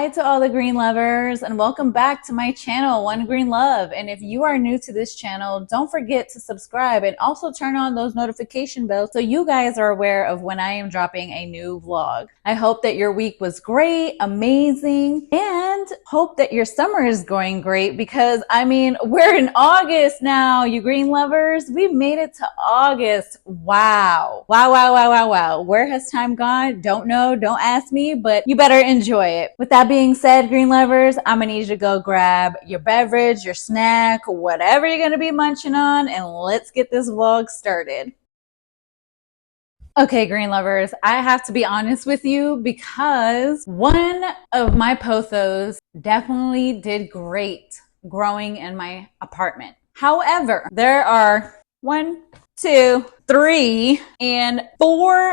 Hi to all the green lovers and welcome back to my channel, One Green Love. And if you are new to this channel, don't forget to subscribe and also turn on those notification bells so you guys are aware of when I am dropping a new vlog. I hope that your week was great, amazing, and hope that your summer is going great because we're in August now, you green lovers. We've made it to August. Wow. Wow. Where has time gone? Don't know. Don't ask me, but you better enjoy it. With that being said, green lovers, I'm gonna need you to go grab your beverage, your snack, whatever you're gonna be munching on, and let's get this vlog started. Okay, green lovers, I have to be honest with you because one of my pothos definitely did great growing in my apartment. However, there are 4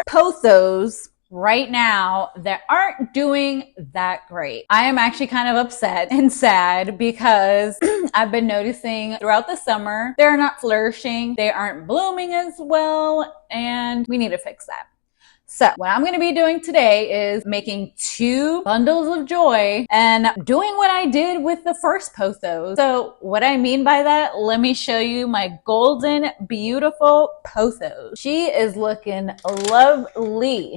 pothos right now that aren't doing that great. I am actually kind of upset and sad because I've been noticing throughout the summer they're not flourishing, they aren't blooming as well, and we need to fix that. So what I'm going to be doing today is making 2 bundles of joy and doing what I did with the first pothos. So what I mean by that, let me show you my golden, beautiful pothos. She is looking lovely,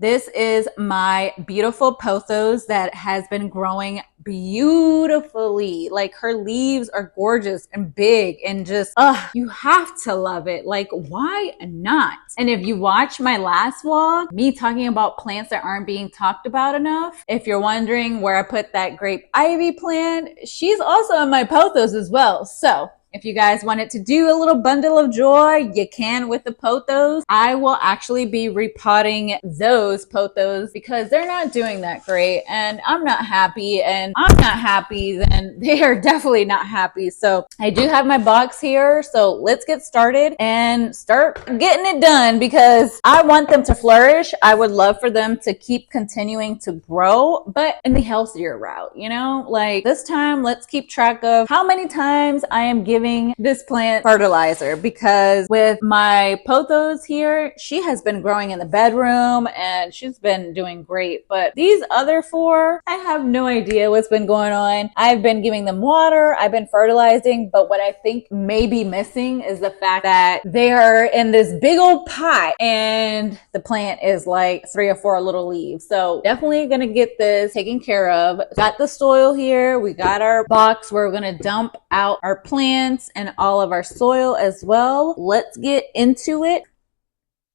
This is my beautiful pothos that has been growing beautifully. Like, her leaves are gorgeous and big and just you have to love it. Like, why not? And if you watch my last vlog, me talking about plants that aren't being talked about enough, if you're wondering where I put that grape ivy plant, she's also in my pothos as well. So if you guys wanted to do a little bundle of joy, you can with the pothos. I will actually be repotting those pothos because they're not doing that great and I'm not happy, and I'm not happy, then they are definitely not happy. So I do have my box here. So let's get started and start getting it done because I want them to flourish. I would love for them to keep continuing to grow, but in the healthier route, you know? Like, this time, let's keep track of how many times I am giving this plant fertilizer, because with my pothos here, she has been growing in the bedroom and she's been doing great. But these other 4, I have no idea what's been going on. I've been giving them water, I've been fertilizing, but what I think may be missing is the fact that they are in this big old pot and the plant is like 3 or 4 little leaves. So definitely gonna get this taken care of. Got the soil here, we got our box where we're gonna dump out our plants and all of our soil as well. Let's get into it.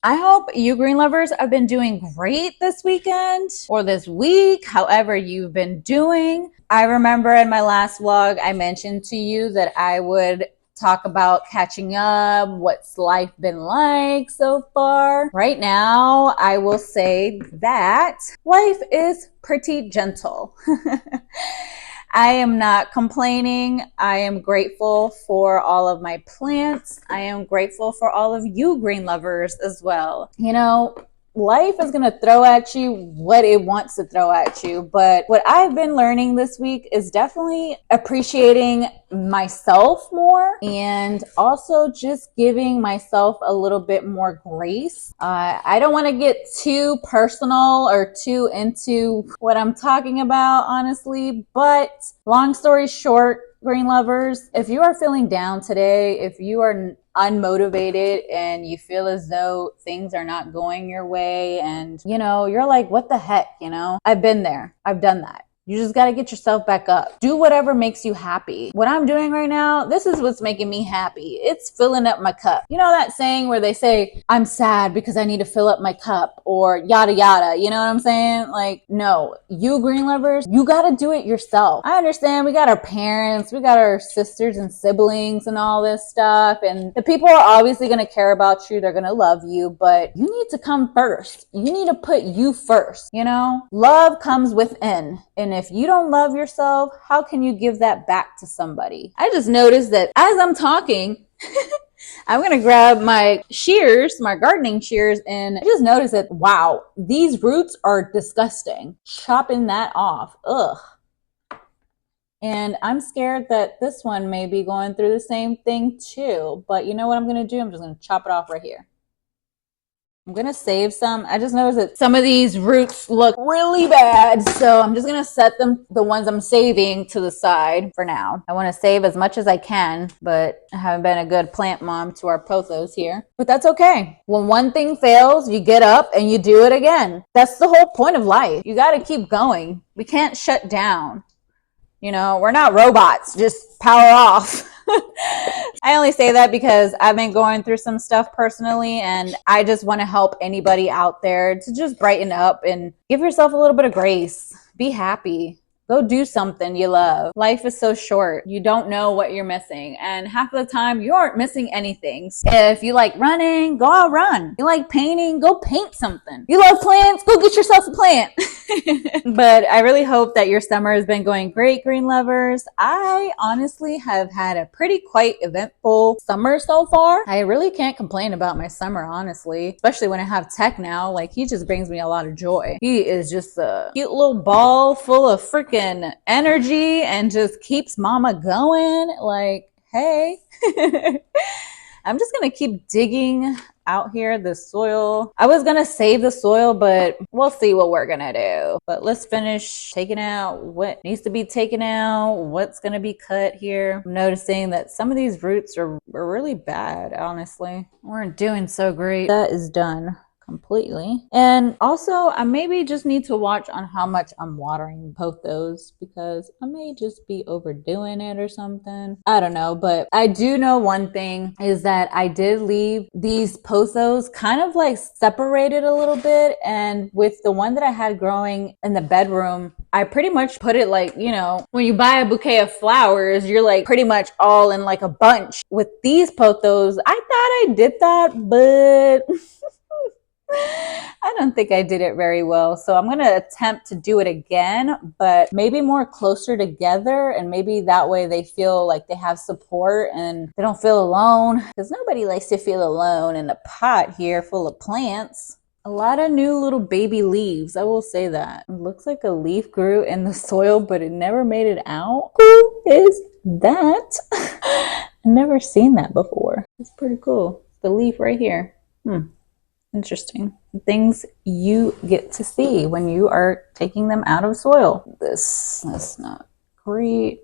I hope you green lovers have been doing great this weekend or this week, however you've been doing. I remember in my last vlog, I mentioned to you that I would talk about catching up, what's life been like so far. Right now, I will say that life is pretty gentle. I am not complaining. I am grateful for all of my plants. I am grateful for all of you green lovers as well. You know, life is going to throw at you what it wants to throw at you. But what I've been learning this week is definitely appreciating myself more and also just giving myself a little bit more grace. I don't want to get too personal or too into what I'm talking about, honestly, but long story short, green lovers, if you are feeling down today, if you are unmotivated and you feel as though things are not going your way and you're like, what the heck, I've been there, I've done that. You just got to get yourself back up. Do whatever makes you happy. What I'm doing right now, this is what's making me happy. It's filling up my cup. You know that saying where they say, I'm sad because I need to fill up my cup, or yada yada. You know what I'm saying? Like, no, you green lovers, you got to do it yourself. I understand we got our parents, we got our sisters and siblings and all this stuff. And the people are obviously going to care about you. They're going to love you, but you need to come first. You need to put you first. Love comes within. And if you don't love yourself, how can you give that back to somebody? I just noticed that as I'm talking, I'm going to grab my shears, my gardening shears, and I just noticed that, wow, these roots are disgusting. Chopping that off. Ugh. And I'm scared that this one may be going through the same thing too. But you know what I'm going to do? I'm just going to chop it off right here. I'm gonna save some. I just noticed that some of these roots look really bad, so I'm just gonna set them, the ones I'm saving, to the side for now. I want to save as much as I can, but I haven't been a good plant mom to our pothos here. But that's okay. When one thing fails, you get up and you do it again. That's the whole point of life. You got to keep going. We can't shut down. You know, we're not robots. Just power off. I only say that because I've been going through some stuff personally, and I just want to help anybody out there to just brighten up and give yourself a little bit of grace. Be happy. Go do something you love. Life is so short. You don't know what you're missing. And half of the time, you aren't missing anything. So if you like running, go out run. You like painting, go paint something. You love plants, go get yourself a plant. But I really hope that your summer has been going great, green lovers. I honestly have had a pretty quite eventful summer so far. I really can't complain about my summer, honestly, especially when I have Tech now. Like, he just brings me a lot of joy. He is just a cute little ball full of freaking energy and just keeps mama going. Like, hey. I'm just gonna keep digging out here the soil. I was gonna save the soil, but we'll see what we're gonna do. But let's finish taking out what needs to be taken out, what's gonna be cut here. I'm noticing that some of these roots are really bad, honestly. Weren't doing so great. That is done completely. And also, I maybe just need to watch on how much I'm watering pothos, because I may just be overdoing it or something. I don't know, but I do know one thing is that I did leave these pothos kind of like separated a little bit, and with the one that I had growing in the bedroom, I pretty much put it like, you know, when you buy a bouquet of flowers, you're like pretty much all in like a bunch. With these pothos, I thought I did that, but I don't think I did it very well. So I'm going to attempt to do it again, but maybe more closer together. And maybe that way they feel like they have support and they don't feel alone, because nobody likes to feel alone in a pot here full of plants. A lot of new little baby leaves. I will say that. It looks like a leaf grew in the soil, but it never made it out. Who is that? I've never seen that before. It's pretty cool. The leaf right here. Interesting. Things you get to see when you are taking them out of soil. That's not great.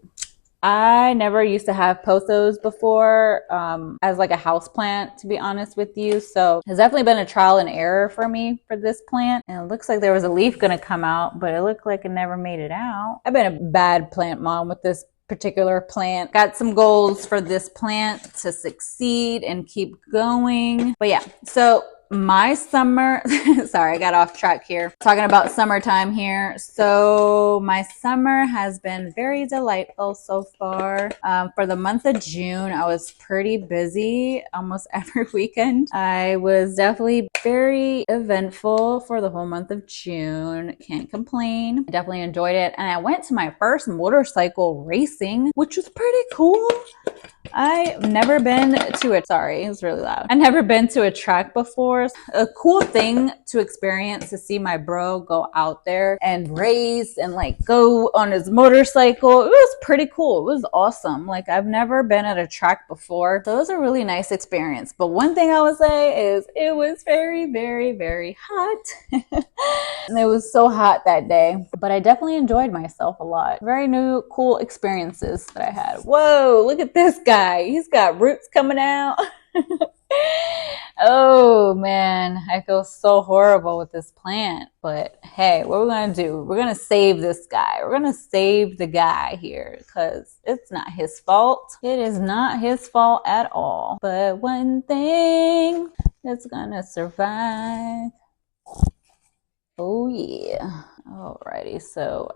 I never used to have pothos before as like a house plant, to be honest with you. So it's definitely been a trial and error for me for this plant. And it looks like there was a leaf going to come out, but it looked like it never made it out. I've been a bad plant mom with this particular plant. Got some goals for this plant to succeed and keep going. But yeah, so my summer, sorry, I got off track here. Talking about summertime here. So my summer has been very delightful so far. For the month of June, I was pretty busy almost every weekend. I was definitely very eventful for the whole month of June. Can't complain. I definitely enjoyed it. And I went to my first motorcycle racing, which was pretty cool. I've never been to it. Sorry, it was really loud. I've never been to a track before. A cool thing to experience, to see my bro go out there and race and like go on his motorcycle. It was pretty cool. It was awesome. Like, I've never been at a track before. So it was a really nice experience. But one thing I would say is it was very, very, very hot. And it was so hot that day. But I definitely enjoyed myself a lot. Very new, cool experiences that I had. Whoa, look at this guy. He's got roots coming out. Oh man, I feel so horrible with this plant. But hey, what we're gonna do, we're gonna save this guy. We're gonna save the guy here, because it's not his fault. It is not his fault at all. But one thing that's gonna survive. Oh yeah. Alrighty, so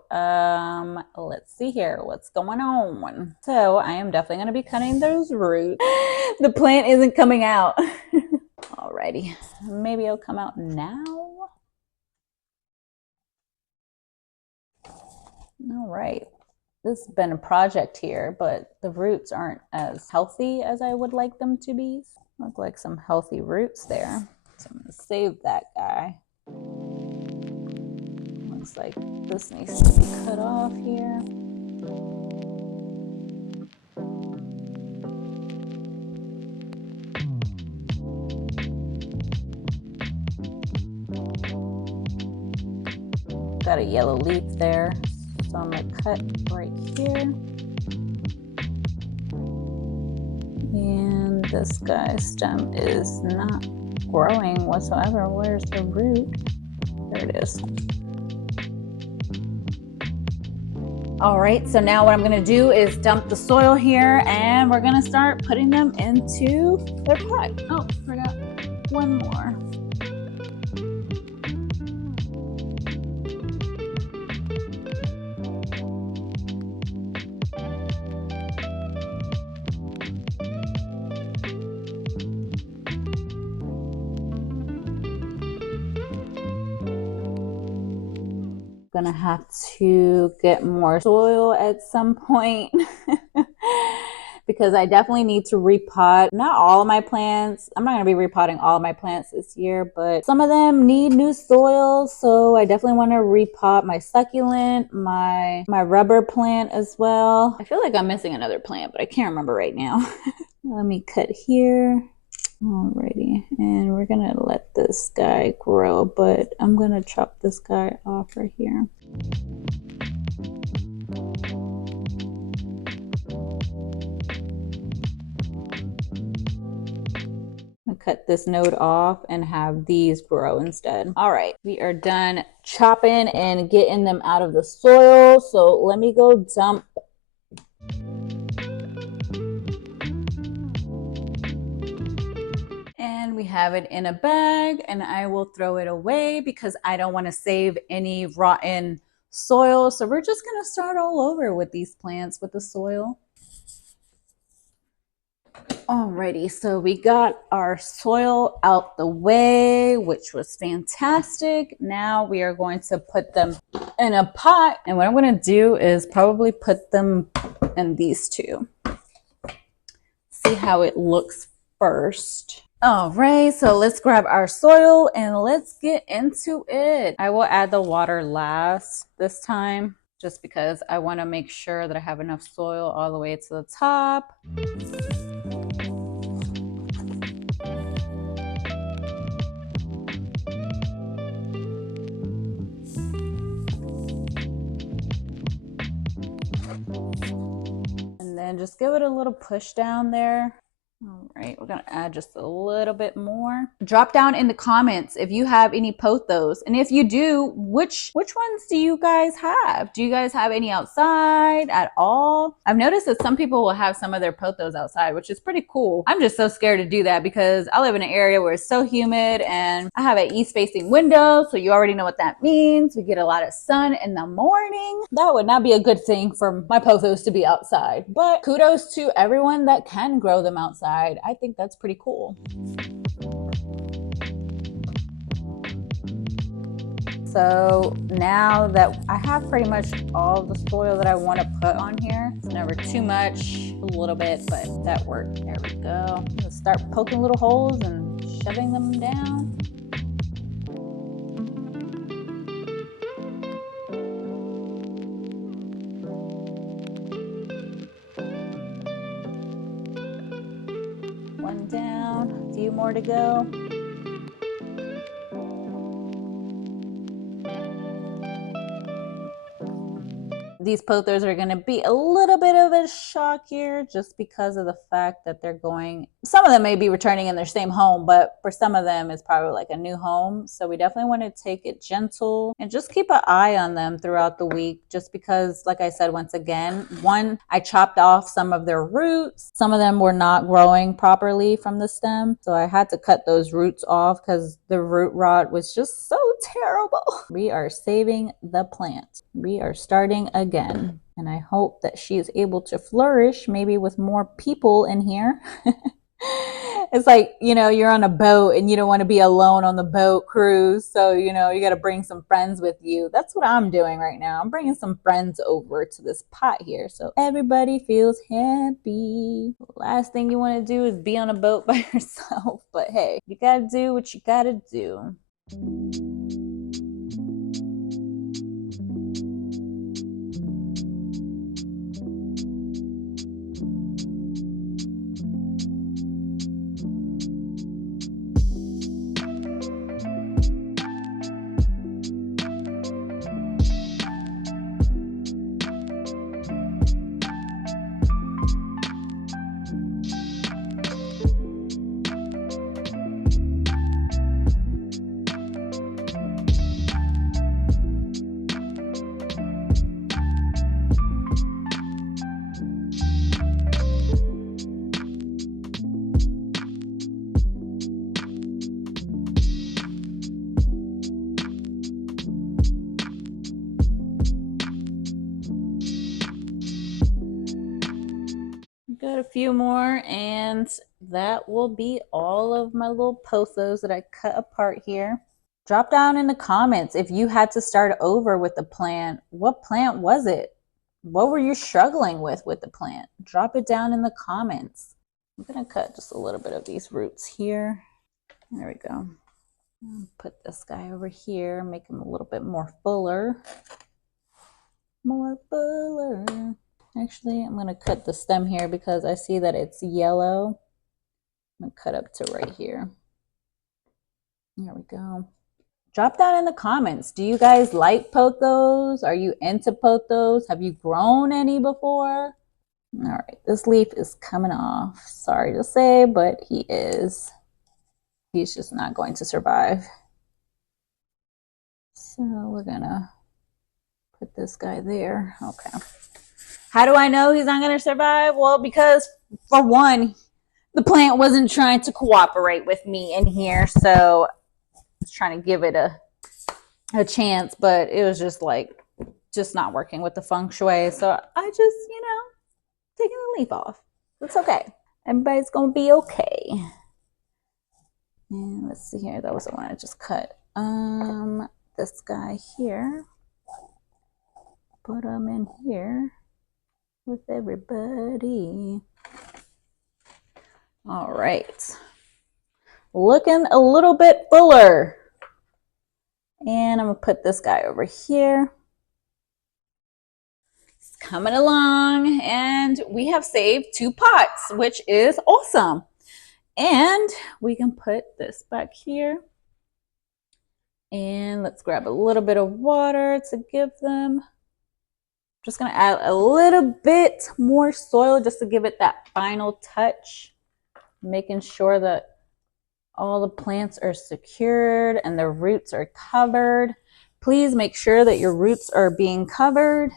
let's see here what's going on. So I am definitely going to be cutting those roots. The plant isn't coming out. Alrighty, maybe it'll come out now. All right, this has been a project here, but the roots aren't as healthy as I would like them to be. Look like some healthy roots there, so I'm going to save that guy. Looks like this needs to be cut off here. got a yellow leaf there. So I'm gonna cut right here. And this guy's stem is not growing whatsoever. Where's the root? There it is. All right, so now what I'm gonna do is dump the soil here and we're gonna start putting them into their pot. Oh, forgot one more. Gonna have to get more soil at some point because I definitely need to repot. Not all of my plants. I'm not gonna be repotting all of my plants this year, but some of them need new soil. So I definitely want to repot my succulent, my rubber plant as well. I feel like I'm missing another plant, but I can't remember right now. Let me cut here. Alrighty, and we're gonna let this guy grow, but I'm gonna chop this guy off right here. I'll cut this node off and have these grow instead. All right, we are done chopping and getting them out of the soil. So let me go dump and we have it in a bag and I will throw it away because I don't want to save any rotten soil. So we're just going to start all over with these plants with the soil. Alrighty, so we got our soil out the way, which was fantastic. Now we are going to put them in a pot. And what I'm going to do is probably put them in these two. See how it looks first. All right, so let's grab our soil and let's get into it. I will add the water last this time, just because I want to make sure that I have enough soil all the way to the top. And then just give it a little push down there. All right, we're gonna add just a little bit more. Drop down in the comments if you have any pothos, and if you do, which ones do you guys have? Do you guys have any outside at all? I've noticed that some people will have some of their pothos outside, which is pretty cool. I'm just so scared to do that because I live in an area where it's so humid, and I have an east-facing window, so you already know what that means. We get a lot of sun in the morning. That would not be a good thing for my pothos to be outside, but kudos to everyone that can grow them outside. I think that's pretty cool. So now that I have pretty much all the soil that I want to put on here, it's never too much, a little bit, but that worked. There we go. Let's start poking little holes and shoving them down. One down, a few more to go. These pothos are going to be a little bit of a shock here just because of the fact that they're going, some of them may be returning in their same home, but for some of them it's probably like a new home. So we definitely want to take it gentle and just keep an eye on them throughout the week, just because, like I said, once again, one, I chopped off some of their roots. Some of them were not growing properly from the stem. So I had to cut those roots off because the root rot was just so terrible. We are saving the plant. We are starting again. And I hope that she is able to flourish, maybe with more people in here. It's like, you know, you're on a boat and you don't want to be alone on the boat cruise. So, you know, you got to bring some friends with you. That's what I'm doing right now. I'm bringing some friends over to this pot here so everybody feels happy. Last thing you want to do is be on a boat by yourself. But hey, you got to do what you got to do. cut a few more, and that will be all of my little pothos that I cut apart here. Drop down in the comments if you had to start over with the plant. What plant was it? What were you struggling with the plant? Drop it down in the comments. I'm gonna cut just a little bit of these roots here. There we go. Put this guy over here, make him a little bit more fuller. More fuller. Actually, I'm gonna cut the stem here because I see that it's yellow. I'm gonna cut up to right here. There we go. Drop down in the comments. Do you guys like pothos? Are you into pothos? Have you grown any before? All right, this leaf is coming off. Sorry to say, but he is. He's just not going to survive. So we're gonna put this guy there. Okay. How do I know he's not gonna survive? Well, because for one, the plant wasn't trying to cooperate with me in here, so I was trying to give it a chance, but it was just not working with the feng shui. So I just, taking the leaf off. It's okay. Everybody's gonna be okay. And let's see here. That was the one I just cut. This guy here. Put him in here with everybody. All right. Looking a little bit fuller. And I'm gonna put this guy over here. It's coming along, and we have saved 2 pots, which is awesome. And we can put this back here. And let's grab a little bit of water to give them. Just gonna add a little bit more soil just to give it that final touch, making sure that all the plants are secured and the roots are covered. Please make sure that your roots are being covered.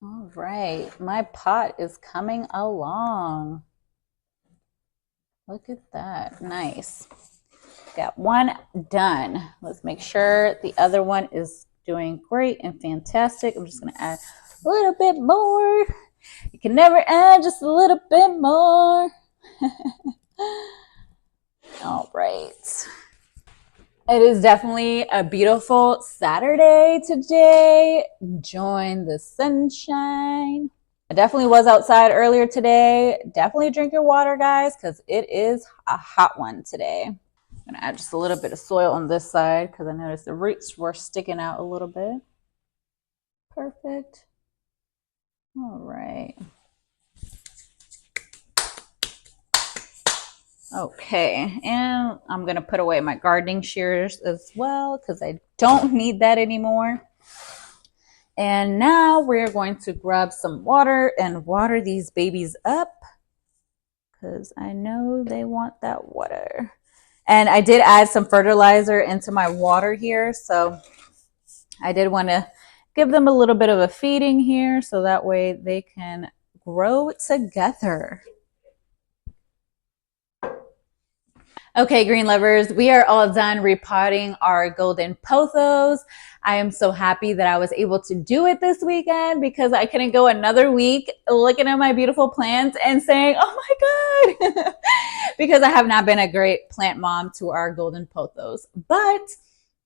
All right, my pot is coming along. Look at that, nice. Got one done. Let's make sure the other one is doing great and fantastic. I'm just gonna add a little bit more. You can never add just a little bit more. All right. It is definitely a beautiful Saturday today. Enjoying the sunshine. I definitely was outside earlier today. Definitely drink your water, guys, because it is a hot one today. I'm gonna add just a little bit of soil on this side because I noticed the roots were sticking out a little bit. Perfect. All right. Okay, and I'm gonna put away my gardening shears as well because I don't need that anymore. And now we're going to grab some water and water these babies up because I know they want that water. And I did add some fertilizer into my water here, so I did want to give them a little bit of a feeding here so that way they can grow together. Okay, green lovers, we are all done repotting our golden pothos. I am so happy that I was able to do it this weekend because I couldn't go another week looking at my beautiful plants and saying, oh my God, because I have not been a great plant mom to our golden pothos. But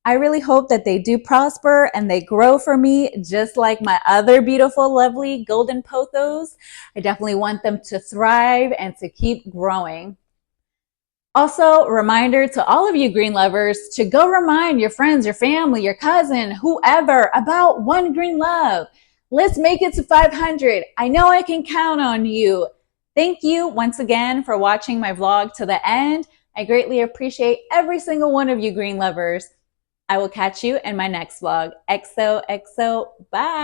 I really hope that they do prosper and they grow for me just like my other beautiful, lovely golden pothos. I definitely want them to thrive and to keep growing. Also, reminder to all of you green lovers to go remind your friends, your family, your cousin, whoever about One Green Love. Let's make it to 500. I know I can count on you. Thank you once again for watching my vlog to the end. I greatly appreciate every single one of you green lovers. I will catch you in my next vlog. XOXO, bye.